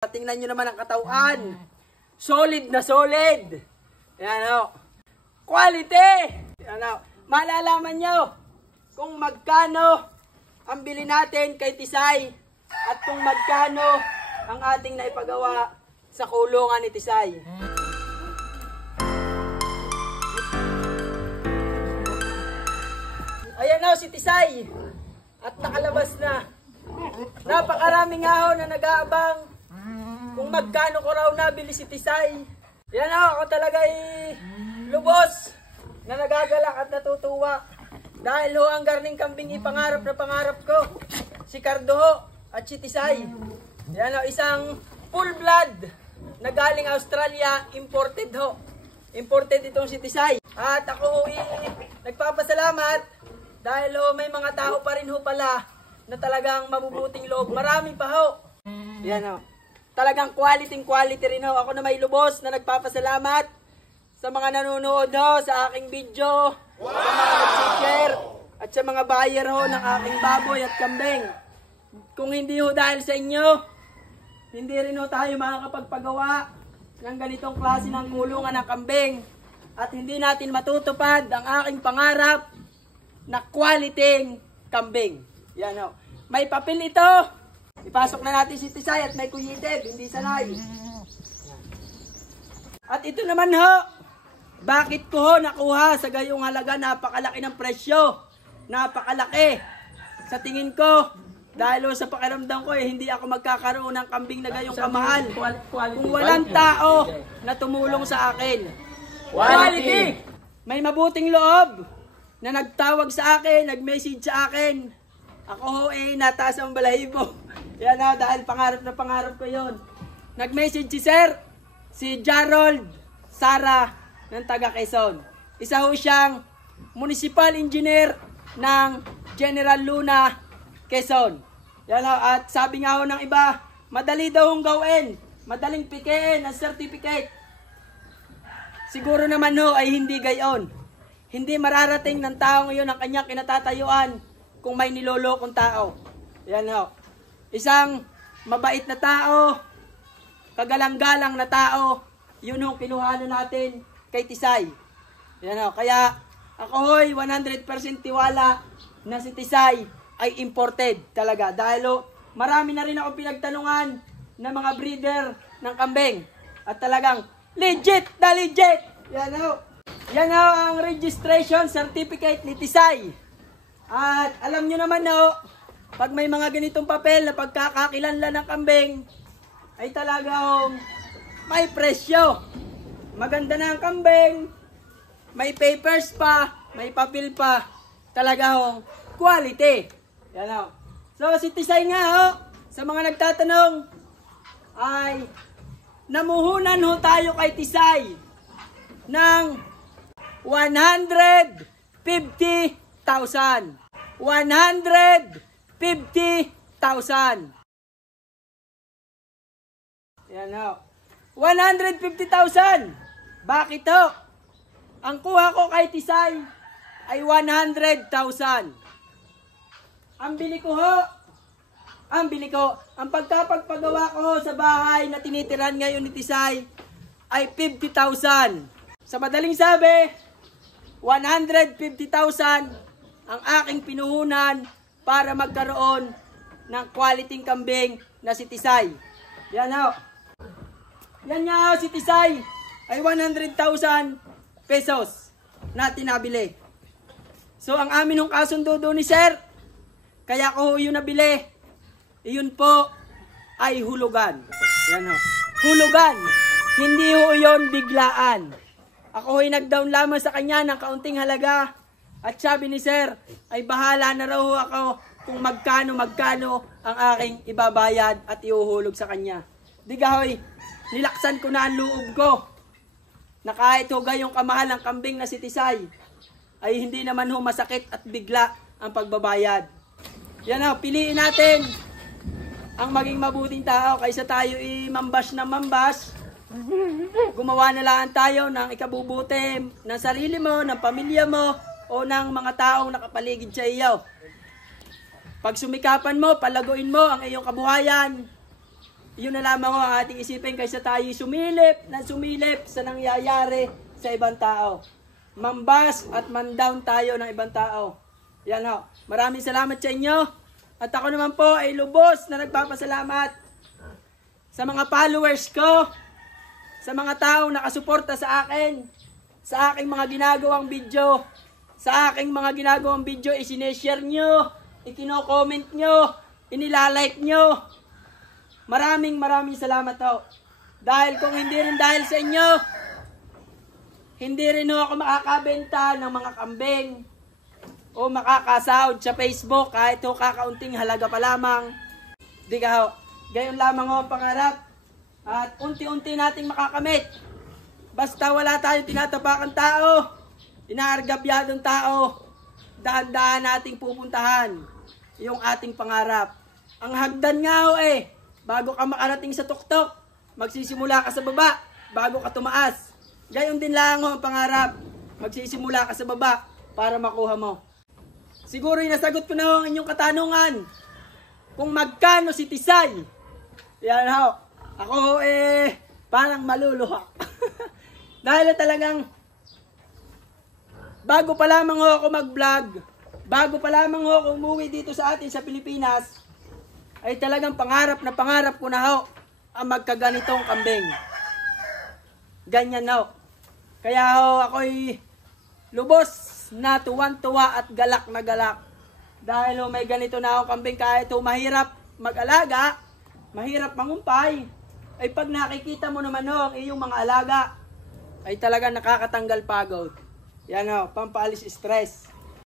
Tingnan nyo naman ang katawan. Solid na solid. Yan o. Quality. Yan o. Malalaman nyo kung magkano ang bili natin kay Tisay at kung magkano ang ating naipagawa sa kulungan ni Tisay. Ayan o si Tisay. At nakalabas na. Napakaraming ahon na nag-aabang kung magkano ko raw nabili si Tisay. Yan o, ako talaga lubos na nagagalak at natutuwa. Dahil ho ang garning kambing ipangarap na pangarap ko. Si Cardo ho at si Tisay. Yan o, isang full blood na galing Australia, imported ho. Imported itong si Tisay. At ako ho nagpapasalamat dahil ho may mga tao pa rin ho pala na talagang mabubuting loob. Marami pa ho. Yan ho. Talagang quality rin ho. Ako na may lubos na nagpapasalamat sa mga nanonood ho sa aking video, sa mga nag-share, at sa mga buyer ho ng aking baboy at kambing. Kung hindi ho dahil sa inyo, hindi rin ho tayo makakapagpagawa ng ganitong klase ng kulungan ng kambing. At hindi natin matutupad ang aking pangarap na quality kambing. Yan ho. May papel ito. Ipasok na natin si Tisay at may kuyitib, hindi sanay. At ito naman ho, bakit ko ho nakuha sa gayong halaga, napakalaki ng presyo. Napakalaki. Sa tingin ko, dahil ho sa pakiramdam ko hindi ako magkakaroon ng kambing na gayong kamahal kung walang tao na tumulong sa akin. Quality! May mabuting loob na nagtawag sa akin, nag-message sa akin. Ako ho nataas ang balahibo. Yan na, dahil pangarap na pangarap ko yon. Nag-message si Sir, si Gerald Sara ng taga Quezon. Isa ho siyang municipal engineer ng General Luna, Quezon. Yan ho, at sabi nga ho ng iba, madali daw hong gawin, madaling pikein ang certificate. Siguro naman ho ay hindi gayon. Hindi mararating ng tao ngayon ang kanyang kinatatayuan kung may nilolokong tao. Yan ho. Isang mabait na tao, kagalang-galang na tao, yun ho kinuhanan natin kay Tisay. Yan ho. Kaya ako ho'y 100% tiwala na si Tisay ay imported talaga. Dahil ho, marami na rin ako pinagtanungan ng mga breeder ng kambing. At talagang legit na legit. Yan ho. Yan ho ang registration certificate ni Tisay. At alam nyo naman ho, pag may mga ganitong papel na pagkakakilanlan ng kambing, ay talagang may presyo. Maganda na ang kambing, may papers pa, may papel pa, talagang quality. Yan ho. So si Tisay nga ho, sa mga nagtatanong, ay namuhunan ho tayo kay Tisay ng 150,000. 150,000. Yan ho. 150,000. Bakit ho? Ang kuha ko kay Tisay ay 100,000. Ang bili ko, ang pagkapagpagawa ko sa bahay na tinitiran ngayon ni Tisay ay 50,000. Sa madaling sabi, 150,000 ang aking pinuhunan para magkaroon ng quality kambing na si Tisay. Yan ho. Yan nga ho, si Tisay ay 100,000 pesos na tinabili. So ang amin ng kasundo doon ni Sir, kaya ko yun nabili, iyon po ay hulugan. Yan ho. Hulugan. Hindi ho yun biglaan. Ako ay nag-down lamang sa kanya ng kaunting halaga. At sabi ni Sir, ay bahala na raw ako kung magkano ang aking ibabayad at iuhulog sa kanya. Di gahoy, nilaksan ko na ang loob ko na kahit ho gayong kamahal ang kambing na si Tisay, ay hindi naman ho masakit at bigla ang pagbabayad. Yan ho, piliin natin ang maging mabuting tao kaysa tayo mambash na mambash. Gumawa na lang tayo ng ikabubuti ng sarili mo, ng pamilya mo, o ng mga taong nakapaligid sa iyo. Pag sumikapan mo, palaguin mo ang iyong kabuhayan, Yun na lamang ang ating isipin kaysa tayo sumilip sa nangyayari sa ibang tao. Mambas at man-down tayo ng ibang tao. Yan ho. Maraming salamat sa inyo. At ako naman po ay lubos na nagpapasalamat sa mga followers ko, sa mga taong nakasuporta sa akin, sa aking mga ginagawang video, isineshare nyo, ikino-comment nyo, inilalike nyo. Maraming salamat ho. Dahil kung hindi rin dahil sa inyo, hindi rin ho ako makakabenta ng mga kambing o makakasahod sa Facebook kahit ho kakaunting halaga pa lamang. Di ka ho. Gayon lamang ho ang pangarap at unti-unti nating makakamit. Basta wala tayong tinatapakang tao, inaargabyadong tao, daan-daan nating pupuntahan yung ating pangarap. Ang hagdan nga ho bago ka makarating sa tuktok, magsisimula ka sa baba bago ka tumaas. Gayon din lang ho ang pangarap, magsisimula ka sa baba para makuha mo. Siguro nasagot ko na ho ang inyong katanungan kung magkano si Tisay. Yan ho. Ako parang maluluha. Dahil talagang bago pa lamang ho ako mag-vlog, bago pa lamang ho ako umuwi dito sa atin sa Pilipinas, ay talagang pangarap ko na ho ang magkaganitong kambing. Ganyan ho. Kaya ho ako'y lubos na tuwan-tuwa at galak na galak. Dahil may ganito na ako kambing kahit mahirap mag-alaga, mahirap mangumpay, ay pag nakikita mo naman ang iyong mga alaga, ay talaga nakakatanggal pagod. Yan pampaalis stress.